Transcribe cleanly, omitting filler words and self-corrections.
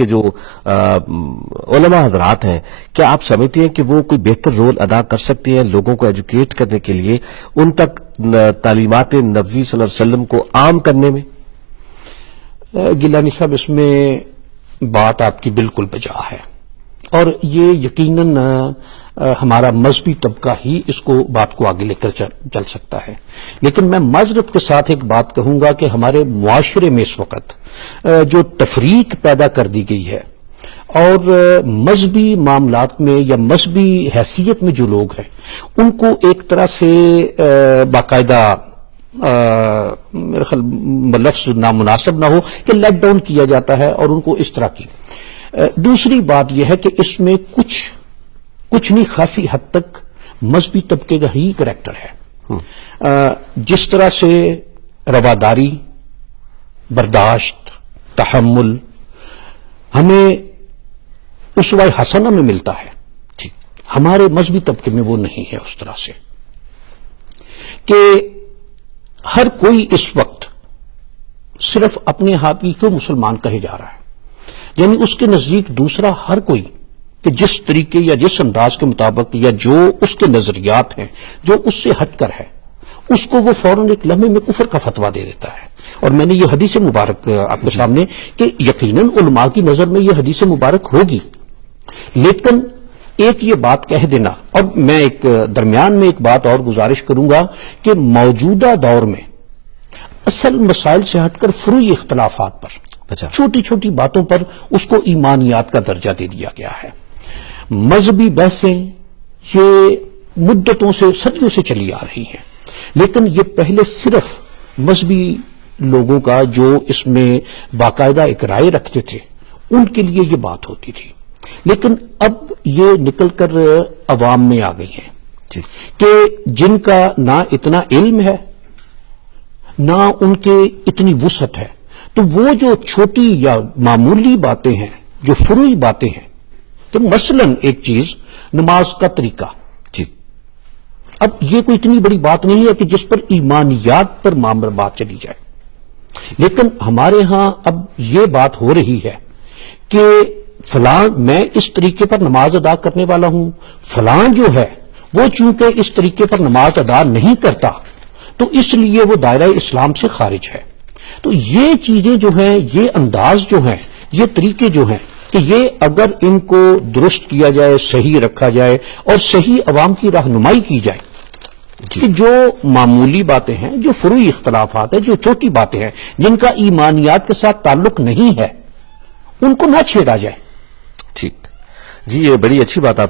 کے جو علماء حضرات ہیں، کیا آپ سمجھتے ہیں کہ وہ کوئی بہتر رول ادا کر سکتے ہیں لوگوں کو ایجوکیٹ کرنے کے لیے، ان تک تعلیمات نبوی صلی اللہ علیہ وسلم کو عام کرنے میں؟ گیلانی صاحب، اس میں بات آپ کی بالکل بجا ہے، اور یہ یقیناً ہمارا مذہبی طبقہ ہی اس کو بات کو آگے لے کر چل سکتا ہے. لیکن میں معذرت کے ساتھ ایک بات کہوں گا کہ ہمارے معاشرے میں اس وقت جو تفریق پیدا کر دی گئی ہے، اور مذہبی معاملات میں یا مذہبی حیثیت میں جو لوگ ہیں ان کو ایک طرح سے باقاعدہ میرے خیال لفظ نامناسب نہ ہو کہ لیٹ ڈاؤن کیا جاتا ہے، اور ان کو اس طرح کی. دوسری بات یہ ہے کہ اس میں کچھ نہیں خاصی حد تک مذہبی طبقے کا ہی کریکٹر ہے. جس طرح سے رواداری، برداشت، تحمل ہمیں اسوہ حسنہ میں ملتا ہے، ہمارے مذہبی طبقے میں وہ نہیں ہے اس طرح سے. کہ ہر کوئی اس وقت صرف اپنے آپ ہی کو مسلمان کہے جا رہا ہے، یعنی اس کے نزدیک دوسرا ہر کوئی کہ جس طریقے یا جس انداز کے مطابق یا جو اس کے نظریات ہیں جو اس سے ہٹ کر ہے، اس کو وہ فوراً ایک لمحے میں کفر کا فتویٰ دے دیتا ہے. اور میں نے یہ حدیث مبارک آپ کے سامنے کہ یقیناً علماء کی نظر میں یہ حدیث مبارک ہوگی، لیکن ایک یہ بات کہہ دینا. اور میں ایک درمیان میں ایک بات اور گزارش کروں گا کہ موجودہ دور میں اصل مسائل سے ہٹ کر فروعی اختلافات پر، چھوٹی چھوٹی باتوں پر اس کو ایمانیات کا درجہ دے دیا گیا ہے. مذہبی بحثیں یہ مدتوں سے، صدیوں سے چلی آ رہی ہیں، لیکن یہ پہلے صرف مذہبی لوگوں کا جو اس میں باقاعدہ ایک رائے رکھتے تھے ان کے لیے یہ بات ہوتی تھی. لیکن اب یہ نکل کر عوام میں آ گئی ہیں کہ جن کا نہ اتنا علم ہے نہ ان کے اتنی وسعت ہے، تو وہ جو چھوٹی یا معمولی باتیں ہیں، جو فروعی باتیں ہیں، تو مثلاً ایک چیز نماز کا طریقہ، اب یہ کوئی اتنی بڑی بات نہیں ہے کہ جس پر ایمانیات پر بات چلی جائے. لیکن ہمارے ہاں اب یہ بات ہو رہی ہے کہ فلاں میں اس طریقے پر نماز ادا کرنے والا ہوں، فلاں جو ہے وہ چونکہ اس طریقے پر نماز ادا نہیں کرتا تو اس لیے وہ دائرہ اسلام سے خارج ہے. تو یہ چیزیں جو ہیں، یہ انداز جو ہیں، یہ طریقے جو ہیں، کہ یہ اگر ان کو درست کیا جائے، صحیح رکھا جائے اور صحیح عوام کی رہنمائی کی جائے کہ جو معمولی باتیں ہیں، جو فروعی اختلافات ہیں، جو چھوٹی باتیں ہیں جن کا ایمانیات کے ساتھ تعلق نہیں ہے، ان کو نہ چھیڑا جائے. ٹھیک جی، یہ بڑی اچھی بات آپ